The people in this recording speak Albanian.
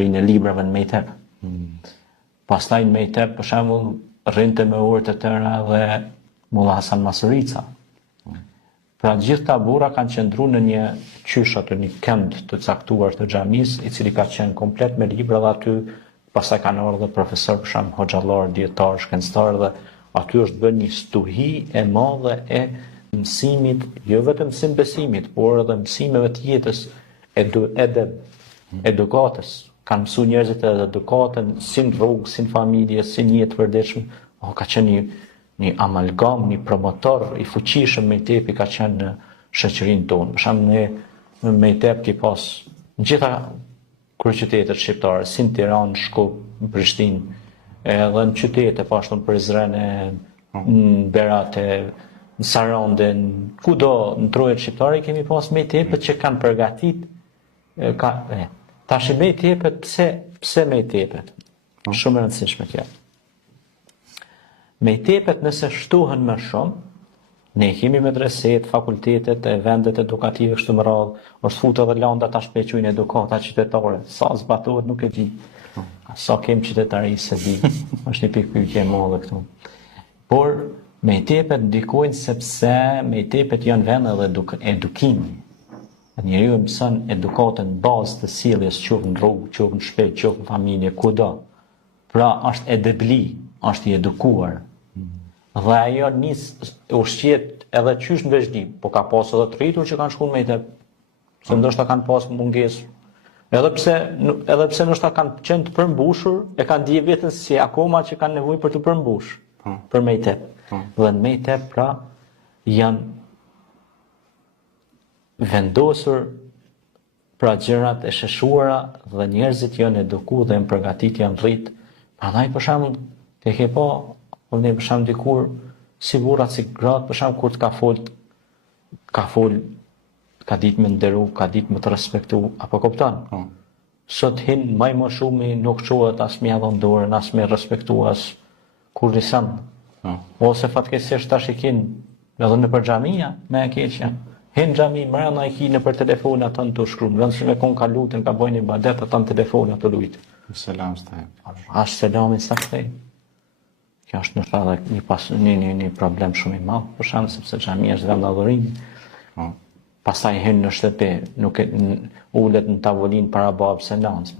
në librave në Mejtep. Pastaj në Mejtep, për shembull, rrinte me orë të tëra dhe Mulla Hasan Masurica. Pra gjithë ta burra kanë qëndru në një qysh atë një kënd të caktuar të xhamis, i cili ka qenë komplet me libra dhe aty pastaj kanë ardhur dhe profesor për shembull hoxhallar, dietar, shkencëtar dhe aty është bërë një stuhi e madhe e mësimit, jo vetëm mësim besimit, por edhe mësimeve të jetës, edukatës. Kanë mësu njerëzit edhe edukatën, si në rrugë, si në familje, si një jetë përditshme. Ka qenë një amalgam, një promotor i fuqishëm Mejtepi ka qenë në shoqërinë tonë. Për shembull, në Mejtep ki pas në gjitha kryeqytetet shqiptare, si në Tiranë, Shkup, në Prishtinë, edhe në qytete, pashtu në Prizren, në Berate, në Sarande, kudo në trojet shqiptare kemi pas Mejtepet që kanë përgatit. Tash Mejtepet, pse Mejtepet? Shumë e rëndësishme kjo. Mejtepet nëse shtuhen më shumë, ne kemi medreset, fakultetet, vendet edukative kështu më radhë, është futë edhe landa tash me quajnë edukata qytetare. Sa zbatohet nuk e di. Sa kem qytetari se di. Është një pikë pyetje e madhe këtu. Por Mejtepet ndikojnë sepse Mejtepet janë vende edhe edukimi. Njeriu mëson edukatën bazë të sjelljes, qoftë në rrugë, qoftë në shtëpi, qoftë në familje, kudo. Pra është edebli, është i edukuar. Dhe ajo nis ushqet edhe qysh në veçdi, po ka pas edhe të rritur që kanë shkuar në Mejtep, se ndoshta kanë pas mungesë. Edhe pse ndoshta kanë qenë të përmbushur, e kanë dhënë veten si akoma që kanë nevojë për të përmbushur për Mejtep. Dhe në Mejtep pra janë vendosur pra gjërat e sheshuara dhe njerëzit janë edukuar dhe janë përgatitur, janë rrit. Prandaj për shembull, te ke pa ne për shembull dikur si burrat si gratë për shembull kur ka ka ditë me nderu, ka ditë me të respektu, apo kupton? Sot hin më shumë nuk çohet as me dhon dorën, as me respektu as kur risan. Ose fatkeqësisht tash i kin edhe në për xhamia me e keqja. Hin xhami mbrana i kin për telefon ata të shkruan, vend se me kon ka lutën, ka bëjnë ibadet ata në telefon ato lut. Selam staj. As selamin sa kthej. Kjo është një problem shumë i madh, për shkak sepse xhamia është vend adhurimi. Pastaj hyn në shtëpi, nuk ulet në tavolinë para babës së nanës.